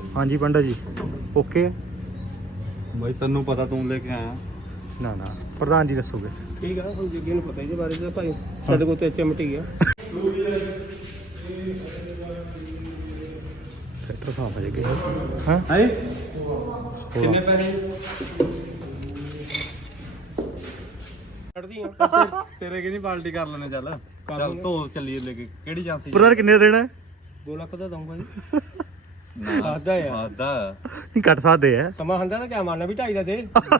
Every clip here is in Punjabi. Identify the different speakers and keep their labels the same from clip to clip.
Speaker 1: हाँ जी पंडित जी ओके है
Speaker 2: भाई तेनू पता तू लेके आया
Speaker 1: ना ना प्रधान जी दसोगे
Speaker 3: ठीक है हम जग्गे ਨੂੰ ਪਤਾ ਇਹਦੇ ਬਾਰੇ ਤਾਂ ਭਾਈ ਸਾਡੇ ਕੋਲ ਤੇ ਚਮਟ ਗਿਆ
Speaker 1: ट्रैक्टर साफ है जगह हाँ
Speaker 2: है
Speaker 1: कितने
Speaker 2: पैसे
Speaker 3: ਕੱਢਦੀ ਆ
Speaker 2: ਤੇਰੇ ਕੀ ਨਹੀਂ ਪਾਰਟੀ ਕਰ ਲੈਣੇ ਚੱਲ ਚੱਲ ਧੋ ਚੱਲੀਏ ਲੈ ਕੇ ਕਿਹੜੀ ਜਾਂਸੀ
Speaker 1: प्रधान किन्ने देना है
Speaker 3: 2 ਲੱਖ ਦਾ ਦਊਂਗਾ ਜੀ ਆਦਾ ਯਾਰ
Speaker 2: ਆਦਾ
Speaker 1: नहीं कट सकते है
Speaker 3: ਸਮਾਂ ਹੁੰਦਾ ਤਾਂ ਕਿਆ ਮਾਰਨਾ ਵੀ 2.5 ਦਾ ਦੇ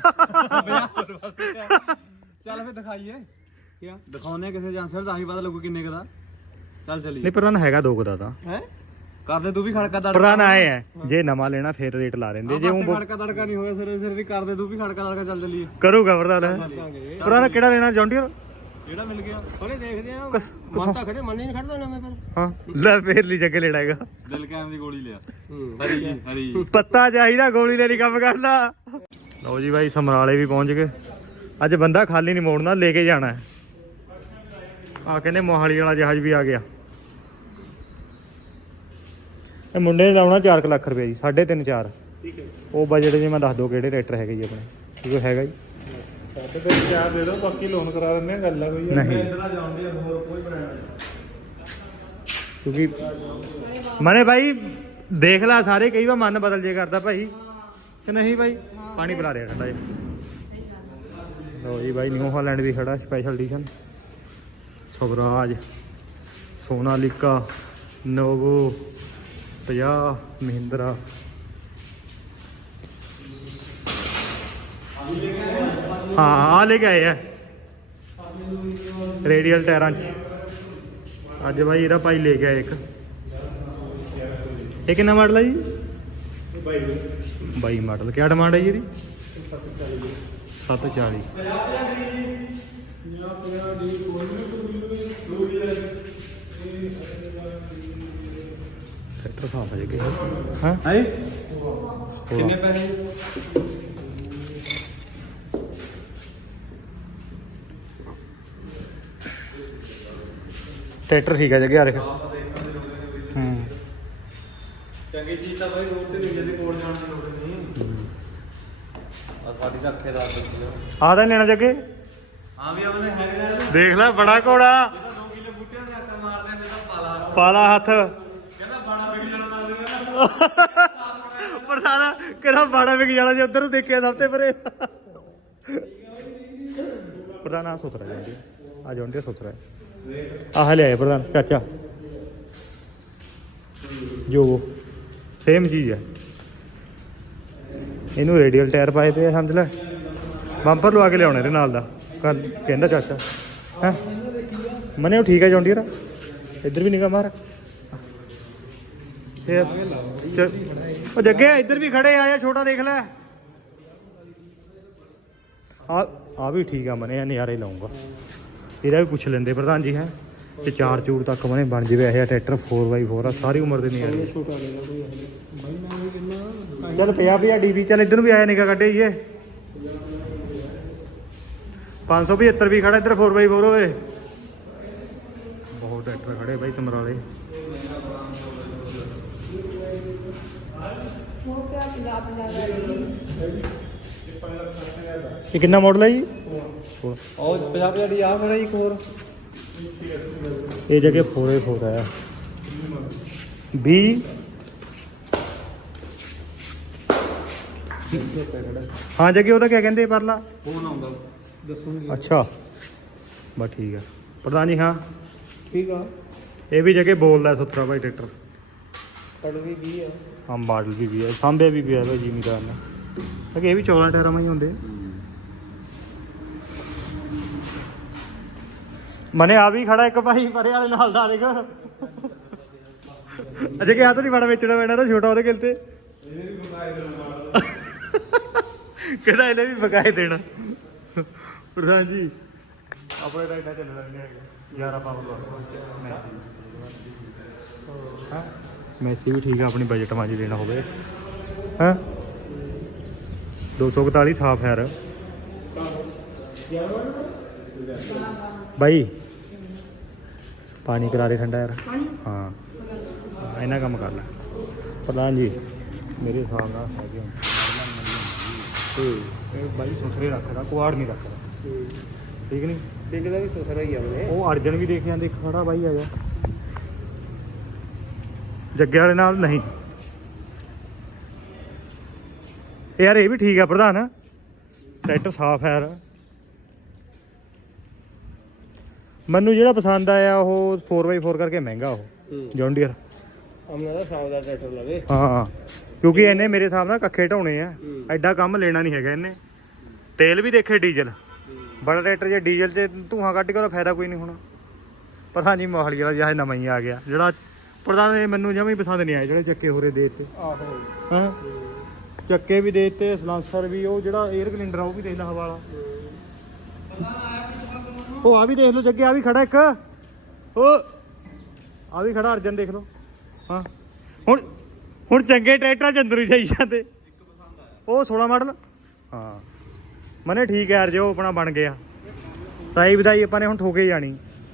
Speaker 2: ਚੱਲ ਫੇ ਦਿਖਾਈਏ ਕੀ ਦਿਖਾਉਣੇ ਕਿਸੇ ਜਾਂਸਰ ਤਾਂ ਹੀ ਪਤਾ ਲੱਗੂ ਕਿੰਨੇ ਕ ਦਾ ਚੱਲ ਚੱਲੀਏ
Speaker 1: नहीं प्रधान हैगा दो का था
Speaker 3: ਹੈ
Speaker 2: ਕਰਦੇ ਤੂੰ ਵੀ ਖੜਕਾ ਦੜਕਾ
Speaker 1: प्रधान आए है जे नवा लेना फिर रेट ला देंगे जे हूं
Speaker 2: ਖੜਕਾ ਦੜਕਾ ਨਹੀਂ ਹੋਇਆ ਸਿਰੇ ਸਿਰੇ ਦੀ ਕਰਦੇ ਤੂੰ ਵੀ ਖੜਕਾ ਦੜਕਾ ਚੱਲ ਚੱਲੀਏ
Speaker 1: करूगा प्रधान प्रधान केड़ा लेना जॉन्डियर
Speaker 2: ਜਿਹੜਾ ਮਿਲ ਗਿਆ
Speaker 3: ਥੋੜੇ ਦੇਖਦੇ ਆ ਮਨ ਤਾਂ ਖੜੇ ਮਨ ਹੀ ਨਹੀਂ ਖੜਦਾ ਨਾ ਮੈਂ ਫਿਰ
Speaker 1: हाँ ले फिर ली जगह लेना हैगा
Speaker 2: ਦਿਲ ਕੈਮ ਦੀ ਗੋਲੀ ਲਿਆ ਹਰੀ ਹਰੀ
Speaker 1: पत्ता चाहिए गोली लेनी कम करना लो जी भाई समराले भी पहुंच गए अज बंदा खाली नहीं मोड़ना लेके जाना है आ कहने मोहाली वाला जहाज भी आ गया ये मुंडे ने लाना 4 लाख रुपये जी 3.5 4
Speaker 3: ਠੀਕ ਹੈ
Speaker 1: वो बजट जी मैं दस दो कि ट्रैक्टर है जी अपने कोई हैगा जी
Speaker 3: ਸਾਡੇ ਤੇ ਚਾਰ ਦੇ ਦੋ ਬਾਕੀ ਲੋਨ ਕਰਾ ਦਿੰਦੇ ਆ ਗੱਲ ਆ ਕੋਈ
Speaker 1: नहीं
Speaker 2: ਇਧਰ ਜਾਂਦੇ ਆ ਹੋਰ ਕੋਈ ਬ੍ਰਾਂਡ ਨਹੀਂ
Speaker 1: क्योंकि मैंने भाई देख ला सारे कई बार मन बदल जे करता भाई कि नहीं भाई पानी पिला रहा ठंडा जी लो जी भाई न्यू हॉलैंड भी खड़ा special edition Swaraj Sonalika Novo 50 Mahindra हाँ आ लेके आए है रेडियल टायरां अज भाई ਇਹਦਾ ਭਾਈ ले गया एक ਇਹ ਕਿੰਨਾ ਮਾਡਲ ਹੈ ਜੀ 22 ਮਾਡਲ ਕਿਆ ਡਿਮਾਂਡ ਹੈ ਜੀ ਇਹਦੀ 740 ट्रैक्टर साफ है जगह हाँ
Speaker 2: ਹੈ ਕਿੰਨੇ ਪੈਸੇ
Speaker 1: ट्रैक्टर ठीक है जगह देख
Speaker 2: ਚੰਗੀ ਚੀਜ਼ ਤਾਂ ਭਾਈ ਰੋਡ ਤੇ ਨਹੀਂ ਦੇ ਕੋਲ ਜਾਣ ਦੀ ਲੋੜ ਨਹੀਂ ਆ ਸਾਡੀ ਤਾਂ ਅੱਖੇ ਦਾ
Speaker 1: ਆਦਾ ਲੈਣਾ ਜੱਗੇ
Speaker 2: ਹਾਂ ਵੀ ਆਪਣੇ ਹੈਗੇ ਆ
Speaker 1: ਦੇਖ ਲੈ ਬੜਾ ਘੋੜਾ
Speaker 2: ਇਹਦਾ 2 ਕਿਲੋ ਬੂਟਿਆਂ ਦੇ ਆਕਰ ਮਾਰਦੇ ਨੇ ਤਾਂ
Speaker 1: ਪਾਲਾ ਹੱਥ
Speaker 2: ਕਹਿੰਦਾ ਬਾਣਾ ਵਿਕ ਜਾਣਾ ਨਾਲ ਦੇ
Speaker 1: ਪ੍ਰਸਾਦਾ ਕਿਹੜਾ ਬਾੜਾ ਵਿਕ ਜਾਣਾ ਜੇ ਉਧਰ ਨੂੰ ਦੇਖਿਆ ਸਭ ਤੇ ਪਰੇ ਪ੍ਰਧਾਨ ਆ ਸੁਥਰਾ ਜਾਂਦੀ ਆ ਜਾਂਦੀ ਸੁਥਰਾ ਆਹ ਲੈ ਆਏ ਪ੍ਰਧਾਨ ਚਾਚਾ ਜੋ ਸੇਮ ਚੀਜ਼ ਹੈ ਇਹਨੂੰ ਰੇਡੀਅਲ ਟਾਇਰ ਪਾਏ ਪਏ ਸਮਝ ਲੈ ਬੰਪਰ ਲਵਾ ਕੇ ਲਿਆਉਣਾ ਇਹਦੇ ਨਾਲ ਦਾ ਕੱਲ ਕਹਿੰਦਾ ਚਾਚਾ ਹੈ ਮਨੇ ਉਹ ਠੀਕ ਹੈ ਜੌਂਡੀਅਰ ਇੱਧਰ ਵੀ ਨਿਗਾਹ ਮਾਰ ਤੇ ਉਹ ਜੱਗੇ ਇੱਧਰ ਵੀ ਖੜੇ ਆ ਛੋਟਾ ਦੇਖ ਲੈ ਆ ਵੀ ਠੀਕ ਆ ਮਨੇ ਨਜ਼ਾਰੇ ਲਾਉਂਗਾ ਇਹਦਾ ਵੀ ਪੁੱਛ ਲੈਂਦੇ ਪ੍ਰਧਾਨ ਜੀ ਹੈ ਤੇ 4 ਚੂੜ ਤੱਕ ਮਨੇ ਬਣ ਜਾਵੇ ਇਹ ਟਰੈਕਟਰ 4x4 ਆ ਸਾਰੀ ਉਮਰ ਦੇ ਨਜ਼ਾਰੇ
Speaker 3: ਛੋਟਾ ਲੈਣਾ ਕੋਈ ਬਾਈ ਮੈਂ ਵੀ ਕਿੰਨਾ
Speaker 1: ਚੱਲ 50 ਡੀਵੀ ਚੱਲ ਇੱਧਰ ਨੂੰ ਵੀ ਆਇਆ ਨਿਕਾ ਕੱਢੇ ਜੀ 575 ਵੀ ਖੜਾ ਇੱਧਰ 4x4 ਹੋਵੇ ਬਹੁਤ ਟਰੈਕਟਰ ਖੜੇ ਬਾਈ ਸਮਰਾਲੇ ਇਹ ਕਿੰਨਾ ਮਾਡਲ ਹੈ ਜੀ
Speaker 2: ਉਹ 50 ਦੀ ਆ ਮੇਰਾ ਇੱਕ ਹੋਰ
Speaker 1: ਇਹ ਜਗ੍ਹਾ 4x4 ਆਇਆ 20 ਹਾਂ ਜਗ੍ਹਾ ਉਹਦਾ ਕਿਆ ਕਹਿੰਦੇ ਪਰਲਾ
Speaker 2: ਫੋਨ ਆਉਂਦਾ
Speaker 3: ਦੱਸੂਗੀ
Speaker 1: ਅੱਛਾ ਬਸ ਠੀਕ ਆ ਪ੍ਰਧਾਨ ਜੀ ਹਾਂ
Speaker 3: ਠੀਕ ਆ
Speaker 1: ਇਹ ਵੀ ਜਗ੍ਹਾ ਬੋਲਦਾ ਸੁਥਰਾ ਭਾਈ ਟਰੈਕਟਰ
Speaker 3: ਕੱਢ ਵੀ 20 ਆ
Speaker 1: ਹਾਂ ਮਾਡਲ ਵੀ ਹੈ ਸਾਂਭਿਆ ਵੀ ਪਿਆ ਭਾਈ ਜ਼ਿਮੀਦਾਰ ਨੇ ਤਾਂ ਇਹ ਵੀ 14 ਟਾਇਰਾਂ ਮਾਂ ਹੀ ਹੁੰਦੇ ਮਨੇ ਆ ਵੀ ਖੜਾ ਇੱਕ ਭਾਈ ਪਰੇ ਵਾਲੇ ਨਾਲ ਦਾ ਦੇਖ ਅਜੇ ਕਿ ਆ ਤਾਂ ਨਹੀਂ ਬੜਾ ਵੇਚਣਾ ਪੈਣਾ ਤਾਂ ਛੋਟਾ ਉਹਦੇ ਗਿਲ ਤੇ ਕਹਿੰਦਾ ਇਹਨੇ ਵੀ ਬਕਾਏ ਦੇਣਾ ਪ੍ਰਧਾਨ ਜੀ ਆਪਣੇ ਤਾਂ ਇੰਨਾ ਚੱਲਣਾ ਨਹੀਂ ਹੈਗਾ 11 ਪਾਵਰ ਹਾਂ ਮੈਸੀ ਵੀ ਠੀਕ ਆ ਆਪਣੀ ਬਜਟ ਮਾਂ ਜੀ ਲੈਣਾ ਹੋਵੇ ਹਾਂ 241 ਸਾਫ ਹੈ भाई पानी करा रहे ठंडा यार हाँ इन्ना काम कर ला प्रधान जी ਮੇਰੇ ਹਿਸਾਬ ਨਾਲ ਹੈਗੇ ਤੇ ਇਹ ਬਾਈ ਸੁਥਰੇ ਰੱਖਦਾ, ਕੁਆੜ ਨਹੀਂ ਰੱਖਦਾ, ਠੀਕ ਨਹੀਂ?
Speaker 3: ਪਿੰਡ ਦਾ ਵੀ ਸੁਥਰਾ ਹੀ ਆ ਉਹਨੇ।
Speaker 1: ਉਹ ਅਰਜਨ ਵੀ ਦੇਖ ਜਾਂਦੇ, ਖੜਾ ਬਾਈ ਆ ਜਾ ਜੱਗੇ ਵਾਲੇ ਨਾਲ ਨਹੀਂ ਯਾਰ, ਇਹ ਵੀ ਠੀਕ ਆ ਪ੍ਰਧਾਨ, ਟਰੈਕਟਰ ਸਾਫ਼ ਹੈ ਯਾਰ। ਮੈਨੂੰ ਜਿਹੜਾ ਪਸੰਦ ਆਇਆ ਉਹ 4x4 ਕਰਕੇ ਮਹਿੰਗਾ, ਉਹ ਜੌਨ ਡੀਅਰ
Speaker 3: ਅਮਨਾ ਦਾ ਸਾਫ ਦਾ ਟਰੈਕਟਰ ਲਵੇ।
Speaker 1: ਹਾਂ, ਕਿਉਂਕਿ ਇਹਨੇ ਮੇਰੇ ਹਿਸਾਬ ਨਾਲ ਕੱਖੇ ਢਾਉਣੇ ਆ, ਐਡਾ ਕੰਮ ਲੈਣਾ ਨਹੀਂ ਹੈਗਾ ਇਹਨੇ। ਤੇਲ ਵੀ ਦੇਖੇ ਡੀਜ਼ਲ, ਬੜਾ ਟਰੈਕਟਰ ਜੇ ਡੀਜ਼ਲ 'ਚ ਧੂੰਆਂ ਕੱਢ ਕੇ ਉਹਦਾ ਫਾਇਦਾ ਕੋਈ ਨਹੀਂ ਹੋਣਾ। ਪਰ ਹਾਂਜੀ ਮੋਹਾਲੀ ਵਾਲਾ ਜਿਹਾ ਨਵਾਂ ਹੀ ਆ ਗਿਆ, ਜਿਹੜਾ ਪ੍ਰਧਾਨ ਇਹ ਮੈਨੂੰ ਜਮਾਂ ਹੀ ਪਸੰਦ ਨਹੀਂ ਆਇਆ, ਜਿਹੜੇ ਚੱਕੇ ਹੋਰੇ ਦੇ ਦਿੱਤੇ।
Speaker 3: ਆਹੋ
Speaker 1: ਹਾਂ, ਚੱਕੇ ਵੀ ਦੇ ਦਿੱਤੇ, ਸਲਾਂਸਰ ਵੀ, ਉਹ ਜਿਹੜਾ 에ਅਰ ਕਲਿੰਡਰ ਆ ਉਹ ਵੀ ਦੇਖ ਲਾ ਹਵਾ ਵਾਲਾ। ਉਹ ਆ ਵੀ ਦੇਖ ਲਓ ਜੱਗੇ, ਆ ਵੀ ਖੜਾ ਇੱਕ, ਉਹ ਆ ਵੀ ਖੜਾ ਅਰਜਨ ਦੇਖ ਲਓ। ਹਾਂ ਹੁਣ ਚੰਗੇ ਟਰੈਕਟਰਾਂ 'ਚ ਅੰਦਰ ਹੀ ਜਾਈ ਜਾਂਦੇ। ਉਹ 16 ਮਾਡਲ, ਹਾਂ ਮਨੇ ਠੀਕ ਹੈ ਯਾਰ, ਜੋ ਆਪਣਾ ਬਣ ਗਿਆ ਸਾਈ ਵਧਾਈ ਆਪਾਂ ਨੇ ਹੁਣ ਠੋਕੇ ਜਾਣੀ।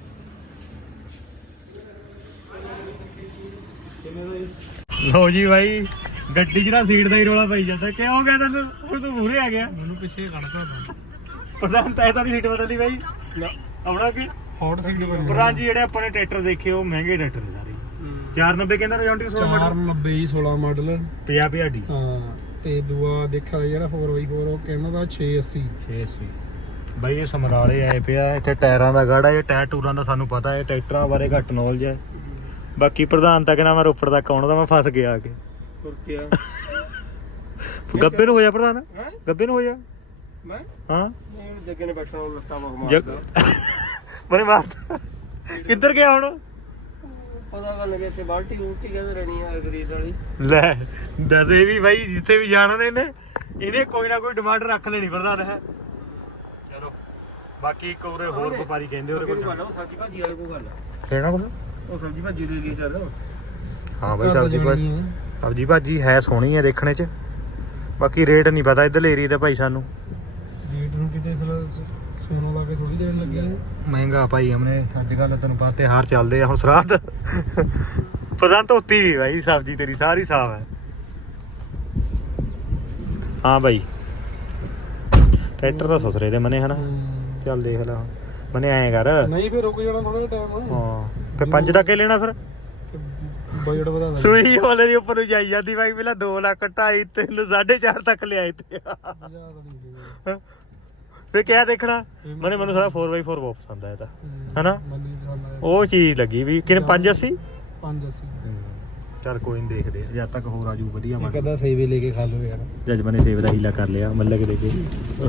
Speaker 1: ਲਓ ਜੀ ਬਾਈ, ਗੱਡੀ 'ਚ ਨਾ ਸੀਟ ਦਾ ਹੀ ਰੋਲਾ ਪਈ ਜਾਂਦਾ। ਕਿਉਂ ਹੋ ਗਿਆ ਤੈਨੂੰ? ਹੁਣ ਤੂੰ ਮੂਹਰੇ ਆ ਗਿਆ।
Speaker 3: ਮੈਨੂੰ ਪਿੱਛੇ ਕੱਢਦਾ
Speaker 1: ਪ੍ਰਧਾਨ ਤੈ ਤਾਂ ਸੀਟ ਬਦਲਦੀ ਬਾਈ ਆਪਣਾ ਕੀ
Speaker 3: ਹੌਟ ਸੀਟ ਬਣੀ।
Speaker 1: ਪ੍ਰਧਾਨ ਜੀ ਜਿਹੜੇ ਆਪਾਂ ਨੇ ਟਰੈਕਟਰ ਦੇਖੇ ਉਹ ਮਹਿੰਗੇ ਟਰੈਕਟਰ ਨੇ ਸਾਰੇ। 490 ਕਹਿੰਦਾ ਰਜੌਂਟੀ 16 ਮਾਡਲ,
Speaker 3: 490 16 ਮਾਡਲ
Speaker 1: 50 ਡੀ।
Speaker 3: ਹਾਂ, ਤੇ ਦੂਆ ਦੇਖਿਆ ਜਿਹੜਾ 4x4 ਉਹ ਕਹਿੰਦਾ ਦਾ 680
Speaker 1: 680 ਬਾਈ। ਇਹ ਸਮਰਾਲੇ ਆਏ ਪਿਆ, ਇੱਥੇ ਟਾਇਰਾਂ ਦਾ ਗਾੜਾ, ਇਹ ਟਾਇਰ ਟੂਰਾਂ ਦਾ ਸਾਨੂੰ ਪਤਾ ਹੈ, ਟਰੈਕਟਰਾਂ ਬਾਰੇ ਘੱਟ ਨੌਲੇਜ ਹੈ। ਬਾਕੀ ਪ੍ਰਧਾਨ ਤੱਕ ਨਾ ਮੈਂ ਰੋਪੜ ਤੱਕ ਆਉਣ ਦਾ, ਮੈਂ ਫਸ ਗਿਆ ਆ ਕੇ।
Speaker 3: ਤੁਰਕਿਆ
Speaker 1: ਗੱਬੇ ਨੂੰ ਹੋ ਜਾ ਪ੍ਰਧਾਨ, ਗੱਬੇ ਨੂੰ ਹੋ ਜਾ।
Speaker 3: ਮੈਂ
Speaker 1: ਹਾਂ
Speaker 3: ਜੱਗੇ ਨੇ ਬੈਠਣਾ ਉਹ ਲੱਤਾਂ ਬਹੁਤ
Speaker 1: ਜੱਗ
Speaker 3: ਮਾਰਦਾ।
Speaker 1: ਮਨੇ ਮਾਰਦਾ। ਕਿੱਧਰ ਗਿਆ ਹੁਣ?
Speaker 3: ਪਤਾ ਕਰ ਲਗੇ ਇੱਥੇ ਬਾਲਟੀ ਉਲਟੀ ਕਹਿੰਦੇ ਰਹਿਣੀ ਆ ਗਰੀਸ ਵਾਲੀ।
Speaker 1: ਲੈ ਦੱਸੇ ਵੀ ਬਾਈ, ਜਿੱਥੇ ਵੀ ਜਾਣਾ ਨੇ ਇਹਨੇ ਕੋਈ ਨਾ ਕੋਈ ਡਿਮਾਂਡ ਰੱਖ ਲੈਣੀ ਪ੍ਰਧਾਨ ਹੈ। ਚਲੋ ਬਾਕੀ ਇੱਕ ਉਰੇ ਹੋਰ ਵਪਾਰੀ ਕਹਿੰਦੇ ਉਹਦੇ ਕੋਲ
Speaker 3: ਉਹ ਸਬਜ਼ੀ ਭਾਜੀ ਵਾਲੇ ਕੋਲ ਗੱਲ
Speaker 1: ਕਿਹੜਾ ਕੋਲ?
Speaker 3: ਉਹ ਸਬਜ਼ੀ ਭਾਜੀ ਦੇ ਲਈ ਚੱਲ।
Speaker 1: ਹਾਂ ਬਾਈ, ਸਬਜ਼ੀ ਭਾਜੀ ਹੈ ਸੋਹਣੀ ਹੈ ਦੇਖਣੇ 'ਚ, ਬਾਕੀ ਰੇਟ ਨਹੀਂ ਪਤਾ ਇੱਧਰ ਏਰੀਏ ਦਾ ਭਾਈ ਸਾਨੂੰ।
Speaker 3: ਰੇਟ ਨੂੰ ਕਿਤੇ ਸੋਨੋ ਲਾ ਕੇ ਥੋੜੀ ਦੇਣ ਲੱਗਿਆ
Speaker 1: ਮਹਿੰਗਾ ਭਾਈ ਹਮਨੇ ਅੱਜ ਕੱਲ ਤੈਨੂੰ ਪਤਾ ਤਿਉਹਾਰ ਚੱਲਦੇ ਆ ਹੁਣ। ਸਰਾਧ ਪ੍ਰਧਾਨ ਧੋਤੀ ਵੀ ਬਾਈ, ਸਬਜ਼ੀ ਤੇਰੀ ਸਾਰੀ ਸਾਫ ਹੈ। ਹਾਂ ਬਾਈ, ਟਰੈਕਟਰ ਤਾਂ ਸੁਥਰੇ ਦੇ ਮਨੇ ਹਨਾ। ਚੱਲ ਦੇਖ ਲੈ ਹੁਣ ਮਨੇ, ਐਂ ਕਰ
Speaker 3: ਨਹੀਂ ਫਿਰ ਰੁਕ ਜਾਣਾ ਥੋੜਾ ਟਾਈਮ।
Speaker 1: ਹਾਂ ਫਿਰ 5 ਤੱਕ ਹੀ ਲੈਣਾ ਫਿਰ।
Speaker 3: ਬਜਟ ਵਧਾ ਦੇ।
Speaker 1: ਸੂਈ ਵਾਲੇ ਦੀ ਉੱਪਰ ਨੂੰ ਜਾਈ ਜਾਂਦੀ ਬਾਈ, ਪਹਿਲਾਂ 2 ਲੱਖ 2.5 3 4.5 ਤੱਕ ਲਿਆਏ ਤੇ ਫਿਰ ਕਿਆ ਦੇਖਣਾ। ਮੈਨੂੰ ਸਾਰਾ 4x4 ਬਹੁਤ ਪਸੰਦ ਆਇਆ ਤਾਂ ਹਨਾ, ਉਹ ਚੀਜ਼ ਲੱਗੀ ਵੀ ਕਿੰਨੇ 580 ਚੱਲ ਕੋਈ ਨਹੀਂ ਦੇਖਦੇ ਜਦ ਤੱਕ ਹੋਰ ਆਜੂ ਵਧੀਆ। ਮੈਂ
Speaker 3: ਕਦਾ ਸੇਵੇ ਲੈ ਕੇ ਖਾ ਲਓ ਯਾਰ।
Speaker 1: ਜੱਜਮਾ ਨੇ ਸੇਵ ਦਾ ਹੀਲਾ ਕਰ ਲਿਆ ਮੱਲਕ ਦੇ ਕੇ।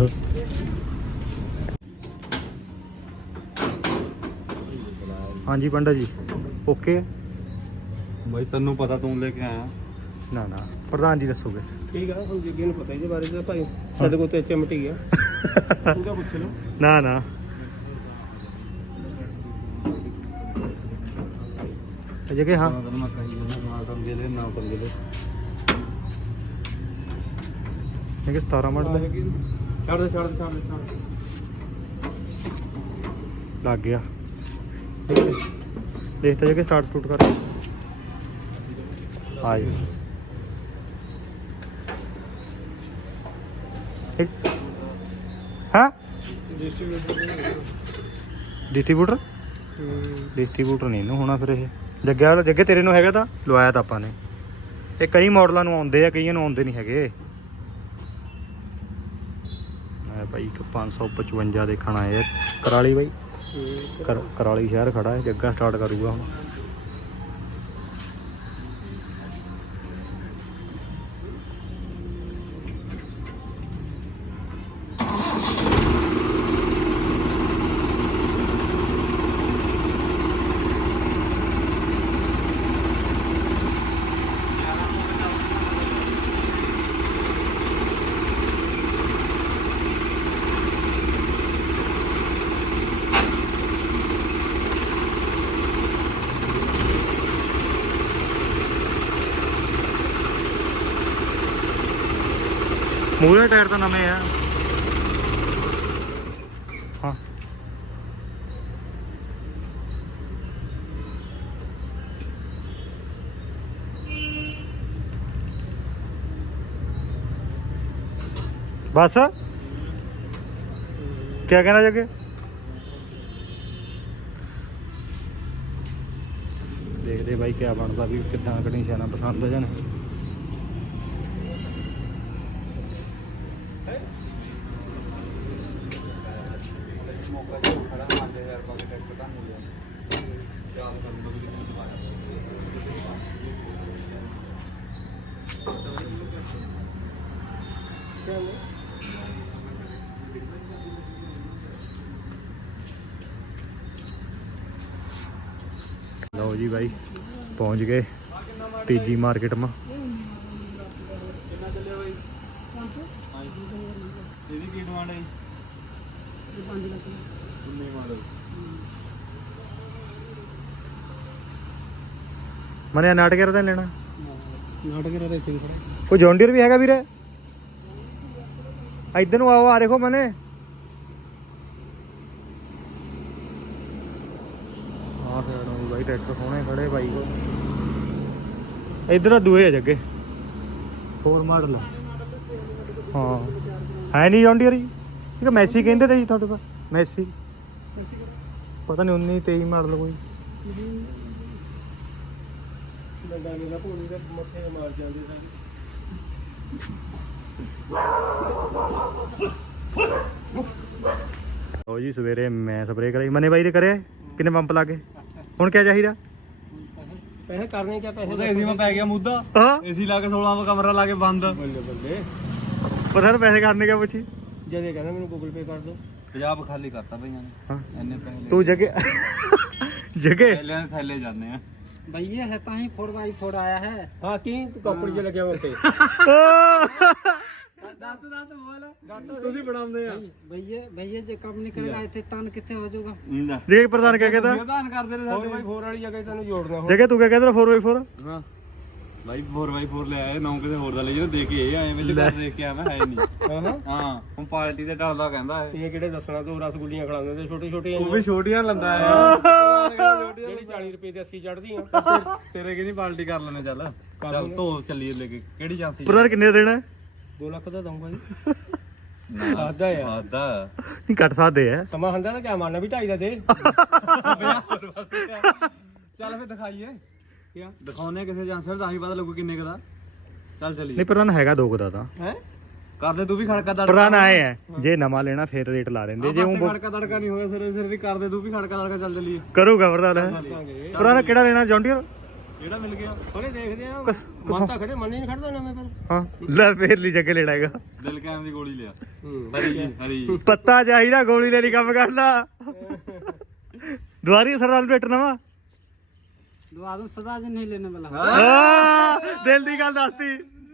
Speaker 1: ਹਾਂਜੀ ਪੰਡਾ ਜੀ ਓਕੇ
Speaker 2: ਬਾਈ ਤੈਨੂੰ ਪਤਾ, ਤੂੰ ਲੈ ਕੇ ਆਇਆ।
Speaker 1: ਨਾ ਨਾ ਪ੍ਰਧਾਨ ਜੀ ਦੱਸੋਗੇ।
Speaker 3: ਠੀਕ ਆ, ਹੁਣ ਜੱਗੇ ਨੂੰ ਪਤਾ ਇਹਦੇ ਬਾਰੇ ਤਾਂ ਭਾਈ ਸਾਡੇ ਕੋਲ ਤੇ ਚਮਟੀ ਆ। ਉਹਦਾ ਪੁੱਛ ਲਓ।
Speaker 1: ਨਾ ਨਾ ਜਗੇ ਹਾਂ
Speaker 2: ਤੈਨੂੰ ਮੈਂ ਕਹੀ ਜਾਂਦਾ ਨਾਲ ਤਾਂ ਦੇ ਦੇ, ਨਾਲ ਤਾਂ ਦੇ ਦੇ।
Speaker 1: ਇਹ 17 ਮਾਡਲ ਹੈ।
Speaker 3: ਛੱਡ ਦੇ ਛੱਡ ਦੇ ਛੱਡ ਦੇ
Speaker 1: ਲੱਗ ਗਿਆ। ਦੇਖਤਾ ਜਗੇ ਸਟਾਰਟ ਸਟੂਟ ਕਰ ਆ ਜੀ। ਹਾਂ ਡਿਸਟ੍ਰੀਬਿਊਟਰ ਨਹੀਂ ਇਹਨੂੰ ਹੋਣਾ ਫਿਰ। ਇਹ ਜੱਗੇ ਵਾਲਾ ਜੱਗੇ ਤੇਰੇ ਨੂੰ ਹੈਗਾ ਤਾਂ ਲਵਾਇਆ ਤਾਂ ਆਪਾਂ ਨੇ। ਇਹ ਕਈ ਮਾਡਲਾਂ ਨੂੰ ਆਉਂਦੇ ਆ, ਕਈਆਂ ਨੂੰ ਆਉਂਦੇ ਨਹੀਂ ਹੈਗੇ। ਆ ਭਾਈ 555 ਦੇਖਣ ਆਏ ਆ ਕਰਾਲੀ ਬਾਈ। ਕਰਾਲੀ ਸ਼ਹਿਰ ਖੜਾ ਹੈ, ਜੱਗਾ ਸਟਾਰਟ ਕਰੂਗਾ ਹੁਣ। ਮੂਹਰੇ ਟਾਇਰ ਤਾਂ ਨਵੇਂ ਆ। ਹਾਂ ਬਸ ਕਿਆ ਕਹਿਣਾ ਜੱਗੇ ਦੇਖਦੇ ਬਾਈ ਕਿਆ ਬਣਦਾ ਵੀ ਕਿੱਦਾਂ ਕੰਡੀਸ਼ਨਾਂ ਪਸੰਦ ਆ ਜਾਂ ਨਹੀਂ
Speaker 2: ਮੌਕਾ ਜਿਹਾ ਖੜਾ ਮਾਰਦੇ ਯਾਰ ਬਾਕੀ ਟੈਕਟਰ ਤਾਂ ਨਹੀਂ ਲਿਆ ਯਾਦ ਕਰਨ ਤੋਂ ਵੀ
Speaker 1: ਲਓ ਜੀ ਬਾਈ ਪਹੁੰਚ ਗਏ ਤੀਜੀ ਮਾਰਕੀਟ ਮਾ
Speaker 2: ਕਿੰਨਾ ਚੱਲਿਆ ਬਾਈ ਇਹਦੀ ਕੀ ਡਿਮਾਂਡ ਹੈ 5 ਲੱਖ ਕਿੰਨੇ ਮਾਡਲ
Speaker 1: ਮਨੇ ਨਾਟਕਰ ਤਾਂ ਲੈਣਾ
Speaker 3: ਨਾਟਕ ਰੇਸਿੰਗ ਖੜਾ
Speaker 1: ਕੋਈ ਜੌਂਡੀਅਰ ਵੀ ਹੈਗਾ ਵੀਰੇ ਇੱਧਰ ਨੂੰ ਆਓ ਆ ਦੇਖੋ ਮਨੇ ਆਹ ਖੜਾ ਬਾਈ ਟਰੈਕਟਰ ਸੋਹਣੇ ਖੜੇ ਬਾਈ ਕੋ ਇੱਧਰ ਦੂਏ ਆ ਜੱਗੇ ਹੋਰ ਮਾਡਲ ਹਾਂ ਹੈ ਨਹੀਂ ਜੌਂਡੀਅਰ ਜੀ ਇੱਕ ਮੈਸੀ ਕਹਿੰਦੇ ਤੇ ਜੀ ਤੁਹਾਡੇ ਪਾ ਮੈਸੀ ਪਤਾ ਨਹੀਂ 19 23 ਮਾਡਲ ਕੋਈ
Speaker 3: ਡੰਡਾ ਮੇਰਾ ਭੋਲੀ ਦੇ ਮੱਥੇ ਮਾਰ ਜਾਂਦੇ ਸਾਰੇ
Speaker 1: ਲਓ ਜੀ ਸਵੇਰੇ ਮੈਂ ਸਪਰੇਅ ਕਰਾਈ ਮਨੇ ਬਾਈ ਦੇ ਕਰਿਆ ਕਿੰਨੇ ਪੰਪ ਲਾ ਕੇ ਹੁਣ ਕਿਆ ਚਾਹੀਦਾ
Speaker 3: ਪੈਸੇ ਕਰਨੇ ਕਿਆ ਪੈਸੇ
Speaker 2: ਉਹਦਾ ਏਸੀ ਮੈਂ ਪੈ ਗਿਆ ਮੁੱਦਾ
Speaker 1: ਹਾਂ
Speaker 2: ਏਸੀ ਲਾ ਕੇ 16 ਕਮਰਾ ਲਾ ਕੇ ਬੰਦ
Speaker 3: ਬੱਲੇ ਬੱਲੇ
Speaker 1: ਪਤਾ ਨੂੰ ਪੈਸੇ ਕਰਨੇ ਕਿਆ ਪੁੱਛੀ
Speaker 3: ਜਦੇ ਕਹਿੰਦਾ ਮੈਨੂੰ ਗੂਗਲ ਪੇ ਕਰ ਦੋ
Speaker 2: ਪੰਜਾਬ ਖਾਲੀ ਕਰਤਾ ਭਈਆਂ ਨੇ
Speaker 1: ਹਾਂ
Speaker 2: ਇੰਨੇ ਪੈਸੇ
Speaker 1: ਤੂੰ ਜਗੇ ਜਗੇ
Speaker 2: ਥੈਲਿਆਂ ਦੇ ਥੈਲੇ ਜਾਂਦੇ ਆ
Speaker 4: भैया है ताही 4x4 आया है
Speaker 3: ਹਾਂ ਕੀ ਕੰਪਨੀ 'ਚ ਲੱਗਿਆ ਮੇਰੇ ਤੇ
Speaker 2: ਦੱਸ ਬੋਲ ਤੁਸੀਂ ਬਣਾਉਂਦੇ ਆ
Speaker 4: भैया भैया जो काम नहीं करेगा इतने तान कितने हो जाएगा
Speaker 2: ਇੰਦਾ
Speaker 1: ਜਗੇ ਪ੍ਰਧਾਨ ਕਿਆ ਕਹਿੰਦਾ
Speaker 2: ਯੋਗਦਾਨ ਕਰਦੇ ਨੇ ਸਾਡੇ
Speaker 3: 4x4 ਵਾਲੀ ਜਗ੍ਹਾ ਤੈਨੂੰ ਜੋੜਨਾ ਹੁਣ
Speaker 1: ਜਗੇ ਤੂੰ ਕਿਆ ਕਹਿੰਦਾ 4x4
Speaker 2: ਹਾਂ ਭਾਈ 4x4 ਲੈ ਆਏ ਨੌ ਕਿਸੇ ਹੋਰ ਦਾ ਲੈ ਜਿਹੜਾ ਦੇ ਕੇ ਇਹ ਐਵੇਂ ਦੇ ਘਰ ਦੇਖ ਕੇ ਆ ਮੈਂ ਹੈ ਨਹੀਂ
Speaker 3: ਹਾਂ
Speaker 2: ਹਾਂ ਹੁਣ ਪਾਰਟੀ ਤੇ ਡਰਦਾ ਕਹਿੰਦਾ ਹੈ
Speaker 3: ਇਹ ਕਿਹੜੇ ਦੱਸਣਾ ਤੂੰ ਰਸਗੁੱਲੀਆਂ ਖਿਲਾਉਂਦੇ ਤੇ ਛੋਟੀ ਛੋਟੀਆਂ
Speaker 2: ਉਹ ਵੀ ਛੋਟੀਆਂ ਲੰਦਾ ਹੈ
Speaker 3: ਜਿਹੜੀ 40 ਰੁਪਏ ਦੀ 80 ਚੜਦੀ ਆ
Speaker 2: ਤੇਰੇ ਕਿਹਦੀ ਪਾਰਟੀ ਕਰ ਲੈਣੇ ਚੱਲ ਚੱਲ ਧੋ ਚੱਲੀਏ ਲੈ ਕੇ ਕਿਹੜੀ ਏਜੰਸੀ
Speaker 1: ਪ੍ਰਧਾਨ ਕਿੰਨੇ ਦੇਣਾ
Speaker 3: 2 ਲੱਖ ਦਾ ਦਊਂਗਾ ਜੀ ਆਦਾ ਯਾਰ
Speaker 2: ਆਦਾ
Speaker 1: ਨਹੀਂ ਕੱਟ ਸਕਦੇ ਆ
Speaker 3: ਸਮਾਂ ਹੁੰਦਾ ਤਾਂ ਕਿਆ ਮਾਰਨਾ ਵੀ 2.5 ਦਾ ਦੇ
Speaker 2: ਚੱਲ ਫੇ ਦਿਖਾਈਏ ਕਿਆ ਦਿਖਾਉਨੇ ਕਿਸੇ ਏਜੰਸੀ ਦਾ ਤਾਂ ਹੀ ਪਤਾ ਲੱਗੂ ਕਿੰਨੇ ਕ ਦਾ ਚੱਲ ਚੱਲੀਏ
Speaker 1: ਨਹੀਂ ਪ੍ਰਧਾਨ ਹੈਗਾ ਦੋ ਕੁ ਦਾ ਤਾਂ
Speaker 3: ਹੈ
Speaker 2: ਕਰ ਦੇ ਤੂੰ ਵੀ ਖੜਕਾ ਦੜਕਾ
Speaker 1: ਪ੍ਰਧਾਨ ਆਏ ਆ ਜੇ ਨਵਾਂ ਲੈਣਾ ਫਿਰ ਰੇਟ ਲਾ ਦਿੰਦੇ ਜੇ ਉਹ
Speaker 2: ਖੜਕਾ ਦੜਕਾ ਨਹੀਂ ਹੋਇਆ ਸਿਰ ਵੀ ਕਰ ਦੇ ਤੂੰ ਵੀ ਖੜਕਾ ਦੜਕਾ ਚੱਲ ਚੱਲੀਏ
Speaker 1: ਕਰੂਗਾ ਪ੍ਰਧਾਨ
Speaker 3: ਲਾਂਗੇ
Speaker 1: ਪ੍ਰਧਾਨ ਕਿਹੜਾ ਲੈਣਾ ਜੌਂਡੀਅਰ
Speaker 2: ਕਿਹੜਾ ਮਿਲ ਗਿਆ
Speaker 3: ਥੋੜੇ ਦੇਖਦੇ ਆ ਮਨ ਤਾਂ ਖੜੇ ਮਨ ਹੀ ਨਹੀਂ ਖੜਦਾ ਨਵੇਂ ਪਰ
Speaker 1: ਹਾਂ ਲੈ ਫੇਰ ਲਈ ਜੱਗੇ ਲੈਣਾ ਹੈਗਾ
Speaker 2: ਦਿਲ ਕੈਮ ਦੀ ਗੋਲੀ ਲਿਆ
Speaker 3: ਹੂੰ
Speaker 2: ਹਰੀ
Speaker 1: ਪੱਤਾ ਚਾਹੀਦਾ ਗੋਲੀ ਲੈ ਲਈ ਕੰਮ ਕਰਨਾ ਦੁਆਰੀ ਸਰਦਾਰ ਨੂੰ ਟਰੈਕਟਰ ਨਵਾਂ
Speaker 4: दो आदमी सदा जी नहीं लेने वाला
Speaker 1: ਦਿਲ ਦੀ ਗੱਲ ਦੱਸਤੀ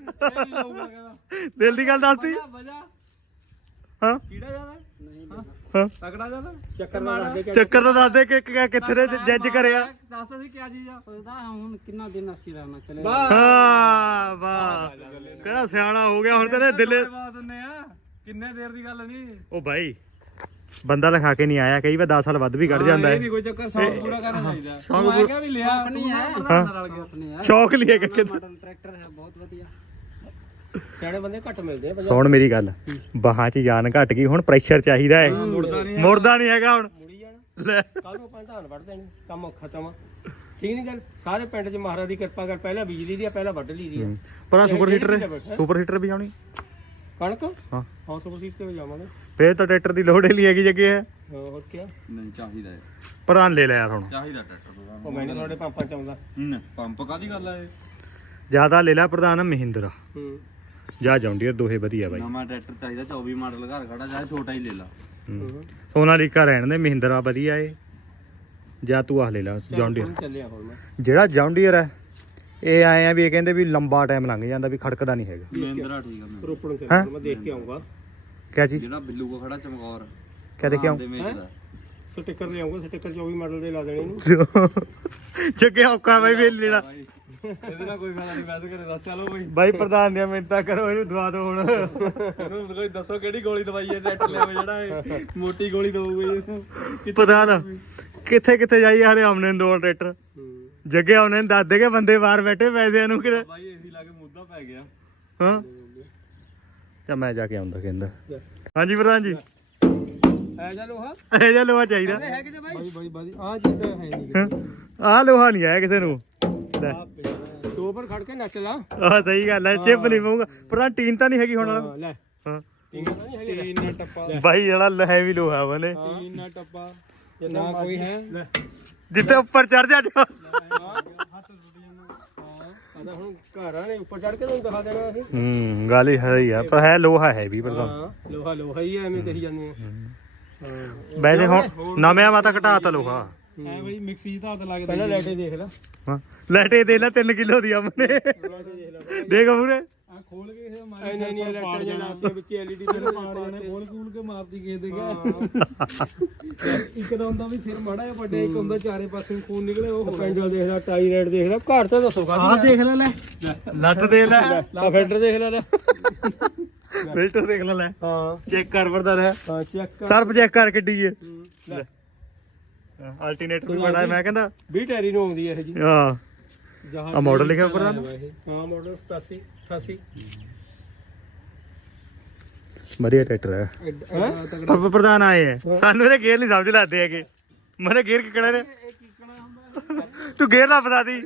Speaker 1: ਦਿਲ ਦੀ ਗੱਲ ਦੱਸਤੀ
Speaker 2: ਵਜਾ
Speaker 1: ਹਾਂ
Speaker 2: ਕੀੜਾ ਜਾਦਾ
Speaker 4: नहीं लेगा
Speaker 1: ਹਾਂ
Speaker 2: ਤਕੜਾ ਜਾਦਾ
Speaker 3: ਚੱਕਰ ਨਾ ਦੱਸ ਦੇ
Speaker 1: ਚੱਕਰ ਤਾਂ ਦੱਸ ਦੇ ਕਿ ਕਿੱਥੇ ਦੇ ਜੱਜ ਕਰਿਆ
Speaker 2: ਦੱਸ ਅਸੀਂ ਕੀ ਚੀਜ਼ ਆ
Speaker 4: सोचता है हम कितना दिन अस्सी रहना चलेगा
Speaker 3: ਵਾਹ
Speaker 1: ਹਾਂ ਵਾਹ ਕਹਿੰਦਾ ਸਿਆਣਾ ਹੋ ਗਿਆ ਹੁਣ ਤੇਰੇ ਦਿਲੇ
Speaker 2: ਬਾਤ ਹੁੰਨੇ ਆ ਕਿੰਨੇ ਦੇਰ ਦੀ ਗੱਲ ਨਹੀਂ
Speaker 1: ਉਹ ਭਾਈ ਬੰਦਾ ਲਿਖਾ ਕੇ ਨਹੀਂ ਆਇਆ ਕਈ ਵਾਰ 10 ਸਾਲ ਵੱਧ ਵੀ ਕੱਢ ਜਾਂਦਾ
Speaker 2: ਇਹ
Speaker 1: ਹੈ
Speaker 2: ਨਹੀਂ ਕੋਈ ਚੱਕਰ ਸ਼ੌਕ ਪੂਰਾ ਕਰਨਾ ਚਾਹੀਦਾ
Speaker 1: ਸ਼ੌਕ
Speaker 2: ਮੈਂ ਕਿਹਾ ਵੀ ਲਿਆ
Speaker 4: नहीं है
Speaker 2: ਪ੍ਰਧਾਨ ਨਾਲ ਰਲ ਗਿਆ
Speaker 4: अपने यार
Speaker 1: ਸ਼ੌਕ ਲਿਆ ਕਿ
Speaker 4: मॉडल ट्रैक्टर है बहुत बढ़िया
Speaker 3: ਸਿਆਣੇ ਬੰਦੇ ਘੱਟ ਮਿਲਦੇ ਆ
Speaker 1: ਸੁਣ ਮੇਰੀ ਗੱਲ ਬਾਹਾਂ 'ਚ ਜਾਨ ਘਟ ਗਈ ਹੁਣ ਪ੍ਰੈਸ਼ਰ ਚਾਹੀਦਾ ਹੈ
Speaker 2: ਮੁੜਦਾ ਨਹੀਂ
Speaker 1: ਮੁੜਦਾ ਨਹੀਂ ਹੈਗਾ ਹੁਣ
Speaker 3: ਮੁੜੀ ਜਾਣਾ
Speaker 1: ਲੈ
Speaker 3: ਕੱਲ ਨੂੰ ਆਪਾਂ ਧਾਨ ਵੱਢ ਦੇਣੀ ਕੰਮ ਖਤਮ ਆ ਠੀਕ ਨਹੀਂ ਗੱਲ ਸਾਰੇ ਪਿੰਡ 'ਚ ਮਹਾਰਾਜ ਦੀ ਕਿਰਪਾ ਕਰ ਪਹਿਲਾਂ ਬਿਜਲੀ ਦੀ ਆ ਪਹਿਲਾਂ ਵੱਢ ਲਈ ਦੀ ਆ
Speaker 1: ਪਰ ਸੁਪਰ ਹੀਟਰ ਵੀ ਆਉਣੀ
Speaker 3: ਕਣਕ
Speaker 1: ਹਾਂ
Speaker 3: ਹਾਂ ਸੁਪਰ ਸੀਟ ਤੇ ਜਾਵਾਂਗੇ
Speaker 1: ਫੇਰ ਤਾਂ ਟਰੈਕਟਰ ਦੀ ਲੋੜ ਹੀ ਨਹੀਂ ਹੈਗੀ ਜੱਗੇ ਹੈ
Speaker 3: ਹੋਰ ਕੀ
Speaker 2: ਨਹੀਂ ਚਾਹੀਦਾ ਹੈ
Speaker 1: ਪ੍ਰਧਾਨ ਲੈ ਲਿਆ ਯਾਰ ਹੁਣ
Speaker 2: ਚਾਹੀਦਾ ਟਰੈਕਟਰ
Speaker 3: ਉਹ ਮੈਨੂੰ ਤੁਹਾਡੇ ਪੰਪਾਂ 'ਚ ਆਉਂਦਾ
Speaker 2: ਪੰਪ ਕਾਦੀ ਗੱਲ ਆ ਇਹ
Speaker 1: ਜਿਆਦਾ ਲੈ ਲਿਆ ਪ੍ਰਧਾਨ ਮਹਿੰਦਰਾ
Speaker 3: ਹੂੰ
Speaker 1: ਜਾਂ ਜੌਂਡੀਅਰ ਦੋਹੇ ਵਧੀਆ ਬਾਈ
Speaker 2: ਨਵਾਂ ਟਰੈਕਟਰ ਚਾਹੀਦਾ 24 ਮਾਡਲ ਘਰ ਖੜਾ ਚਾਹੇ ਛੋਟਾ ਹੀ ਲੈ ਲਾ
Speaker 1: ਸੋਨਾਲੀਕਾ ਰਹਿਣ ਦੇ ਮਹਿੰਦਰਾ ਵਧੀਆ ਏ ਜਾਂ ਤੂੰ ਆਹ ਲੈ ਲਾ ਜੌਂਡੀਅਰ
Speaker 3: ਚੱਲਿਆ ਹੁਣ ਮੈਂ
Speaker 1: ਜਿਹੜਾ ਜੌਂਡੀਅਰ ਹੈ ਇਹ ਆਏ ਆ ਵੀ ਇਹ ਕਹਿੰਦੇ ਵੀ ਲੰਬਾ ਟਾਈਮ ਲੰਘ ਜਾਂਦਾ ਵੀ ਖੜਕਦਾ ਨਹੀਂ ਹੈਗਾ
Speaker 2: ਮਹਿੰਦਰਾ ਠੀਕ ਆ ਮੈਂ
Speaker 3: ਰੋਪੜ ਨੂੰ ਚੱਲਿਆ ਮੈਂ ਦੇਖ ਕੇ ਆਉਂਗਾ
Speaker 1: ਕਿਆ ਚੀਜ਼
Speaker 2: ਜਿਹੜਾ ਬਿੱਲੂ ਕੋ ਖੜਾ ਚਮਕੌਰ
Speaker 1: ਕਿਆ ਦੇ ਕਿਉਂ
Speaker 2: ਦੇ ਮੇਚ ਦਾ
Speaker 3: ਸਟicker ਲਿਆਉਂਗਾ ਸਟicker 24 ਮਾਡਲ ਦੇ ਲਾ ਦੇਣੇ ਇਹਨੂੰ
Speaker 1: ਜੱਗੇ ਔਕਾ ਬਾਈ ਵੇਲ ਲੈਣਾ
Speaker 2: ਭਾਈ ਇਹਦੇ ਨਾਲ ਕੋਈ ਫਾਇਦਾ ਨਹੀਂ ਵੈਸੇ ਕਰੇ ਦੱਸ ਚਲੋ ਬਈ
Speaker 1: ਬਾਈ ਪ੍ਰਧਾਨ ਦੀਆਂ ਮਿੰਤਾ ਕਰੋ ਇਹਨੂੰ ਦਵਾ ਦਿਓ ਹੁਣ
Speaker 2: ਇਹਨੂੰ ਕੋਈ ਦੱਸੋ ਕਿਹੜੀ ਗੋਲੀ ਦਵਾਈ ਹੈ ਟਰੈਕਟਰ ਲਿਆਵੇ ਜਿਹੜਾ ਇਹ ਮੋਟੀ ਗੋਲੀ ਦਵਾਉਗੇ ਇਹਨੂੰ
Speaker 1: ਪ੍ਰਧਾਨ ਕਿੱਥੇ ਕਿੱਥੇ ਜਾਈ ਯਾਰ ਆਮਨੇ ਨੂੰ ਦੋ ਟਰੈਕਟਰ ਜੱਗੇ ਆਉਣੇ ਨੂੰ ਦੱਸ ਦੇ ਕਿ ਬੰਦੇ ਬਾਹਰ ਬੈਠੇ ਪੈਸਿਆਂ ਨੂੰ ਕਿਤੇ
Speaker 2: ਭਾਈ ਏਸੀ ਲਾ ਕੇ ਮੁੱਦਾ ਪੈ ਗਿਆ
Speaker 1: ਹਾਂ ਚਾ ਮੈਂ ਜਾ ਕੇ ਆਉਂਦਾ ਕਹਿੰਦਾ ਹਾਂਜੀ ਪ੍ਰਧਾਨ ਜੀ
Speaker 3: ਐ ਜਾ ਲੋਹਾ
Speaker 1: ਇਹ ਜਿਹਾ ਲੋਹਾ ਚਾਹੀਦਾ
Speaker 3: ਹੈ ਕਿਤੇ ਬਾਈ
Speaker 2: ਬਾਈ ਆ ਚੀਜ਼ ਤਾਂ ਹੈ ਨਹੀਂ
Speaker 1: ਆਹ ਲੋਹਾ ਨਹੀਂ ਆਇਆ ਕਿਸੇ ਨੂੰ ਲੈ
Speaker 3: ਦੋ ਪਰ ਖੜ ਕੇ ਨੱਚ ਲਾ
Speaker 1: ਆਹ ਸਹੀ ਗੱਲ ਹੈ ਚਿਪ ਨਹੀਂ ਪਊਗਾ ਪ੍ਰਧਾਨ ਟੀਨ ਤਾਂ ਨਹੀਂ ਹੈਗੀ ਹੁਣ ਵਾਲਾ
Speaker 3: ਲੈ
Speaker 1: ਹਾਂ
Speaker 3: ਟੀਨ ਤਾਂ ਨਹੀਂ ਹੈਗੀ
Speaker 2: ਇੰਨਾ ਟੱਪਾ
Speaker 1: ਬਾਈ ਜਿਹੜਾ ਹੈਵੀ ਲੋਹਾ ਬਨੇ
Speaker 2: ਇੰਨਾ ਟੱਪਾ ਨਾ ਕੋਈ ਹੈ
Speaker 3: ਲੈ
Speaker 1: ਜਿੱਥੇ ਉੱਪਰ ਚੜ ਜਾ
Speaker 3: ਹੱਥ ਟੁੱਟ ਜਾਣਾ ਹਾਂ ਹੁਣ ਘਰਾਂ ਨੇ ਉੱਪਰ ਚੜ ਕੇ ਤੁਹਾਨੂੰ ਦਿਖਾ ਦੇਣਾ ਅਸੀਂ
Speaker 1: ਗੱਲ ਹੀ ਹੈ ਹੀ ਆ ਪਰ ਹੈ ਲੋਹਾ ਹੈ ਵੀ ਪ੍ਰਧਾਨ
Speaker 3: ਹਾਂ ਲੋਹਾ ਹੀ ਐ ਐਵੇਂ ਕਹੀ ਜਾਂਦੇ ਆ ਹਾਂ
Speaker 1: ਵੈਸੇ ਹੁਣ ਨਵਿਆਂ ਮਾਤਾ ਘਟਾਤਾ ਲੋਹਾ
Speaker 2: ਐ ਬਈ ਮਿਕਸੀ ਦਾ ਹੱਥ ਲੱਗਦਾ
Speaker 3: ਪਹਿਲਾਂ ਲੈਟੇ ਦੇਖ ਲੈ
Speaker 1: ਹਾਂ ਲੈਟੇ ਦੇ ਲੈ 3 ਕਿਲੋ ਦੀ ਅਮਨੇ ਦੇਖ ਮੂਰੇ
Speaker 2: ਆ ਖੋਲ ਕੇ ਕਿਸੇ ਦਾ
Speaker 3: ਐ ਨਹੀਂ ਲੈਟਾਂ ਜਲਾਤੀਆਂ ਵਿੱਚ ਐਲਈਡੀ ਦੇ
Speaker 2: ਪਾੜ ਜਾਣੇ ਖੋਲ ਖੂਲ ਕੇ ਮਾਰਦੀ ਕਿਸੇ ਦੇ ਇੱਕ ਤਾਂ ਹੁੰਦਾ ਵੀ ਸਿਰ ਮਾੜਾ ਜਿਹਾ ਵੱਡੇ ਇੱਕ ਹੁੰਦਾ ਚਾਰੇ ਪਾਸੇ ਖੂਨ ਨਿਕਲੇ ਉਹ
Speaker 3: ਪੈਂਡਲ ਦੇਖ ਲੈ ਟਾਈ ਰੇਡ ਦੇਖ ਲੈ ਘਰ ਤਾਂ ਦੱਸੋ
Speaker 2: ਆਹ ਦੇਖ ਲੈ ਲੈ
Speaker 1: ਲੱਟ ਦੇ ਲੈ
Speaker 3: ਲਾ ਫਿਲਟਰ ਦੇਖ ਲੈ
Speaker 1: ਫਿਲਟਰ ਦੇਖ ਲੈ
Speaker 3: ਹਾਂ
Speaker 1: ਚੈੱਕ ਕਰ ਵਰਦਾ ਲੈ
Speaker 3: ਹਾਂ ਚੈੱਕ
Speaker 1: ਸਰਫ ਚੈੱਕ ਕਰ ਕਿੱਡੀ ਏ
Speaker 3: ਲੈ
Speaker 1: ਅਲਟਰਨੇਟਰ ਵੀ ਬੜਾ ਮੈਂ ਕਹਿੰਦਾ
Speaker 3: 20 ਟੈਰੀ ਨੂੰ ਆਉਂਦੀ ਹੈ ਇਹ ਜੀ
Speaker 1: ਹਾਂ
Speaker 2: ਜਹਾਜ਼
Speaker 1: ਆ ਮਾਡਲ ਲਿਖਿਆ ਉੱਪਰ ਦਾ
Speaker 3: ਹਾਂ ਮਾਡਲ 87 88
Speaker 1: ਵਧੀਆ ਟਰੈਕਟਰ ਹੈ ਪਰ ਪ੍ਰਧਾਨ ਆਏ ਹੈ ਸਾਨੂੰ ਇਹਦੇ ਗੇਅਰ ਨਹੀਂ ਸਮਝ ਲੱਗਦੇ ਹੈਗੇ ਮੇਰੇ ਗੇਅਰ ਕਿਕੜਾ ਨੇ ਤੂੰ ਗੇਅਰ ਨਾ ਬਤਾ ਦੀ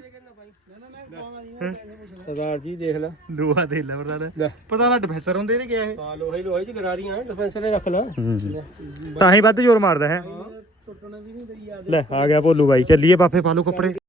Speaker 3: ਸਰਦਾਰ ਜੀ ਦੇਖ ਲੈ
Speaker 1: ਲੋਹਾ ਦੇ ਲੈ ਪ੍ਰਧਾਨ
Speaker 3: ਲੈ
Speaker 1: ਪ੍ਰਧਾਨ ਡਿਫੈਂਸਰ ਹੁੰਦੇ ਨੇ ਗਿਆ ਇਹ
Speaker 3: ਹਾਂ ਲੋਹੇ ਚ ਗਰਾਰੀਆਂ ਡਿਫੈਂਸਰ ਰੱਖ ਲੈ
Speaker 1: ਤਾਂ ਹੀ ਵੱਧ ਜ਼ੋਰ ਮਾਰਦਾ ਹੈ
Speaker 2: ਟੁੱਟਣਾ ਵੀ ਨਹੀਂ ਦਈ ਆ
Speaker 1: ਲੈ ਆ ਗਿਆ ਭੋਲੂ ਬਾਈ ਚੱਲੀਏ ਬਾਫੇ ਪਾ ਲਓ ਕੱਪੜੇ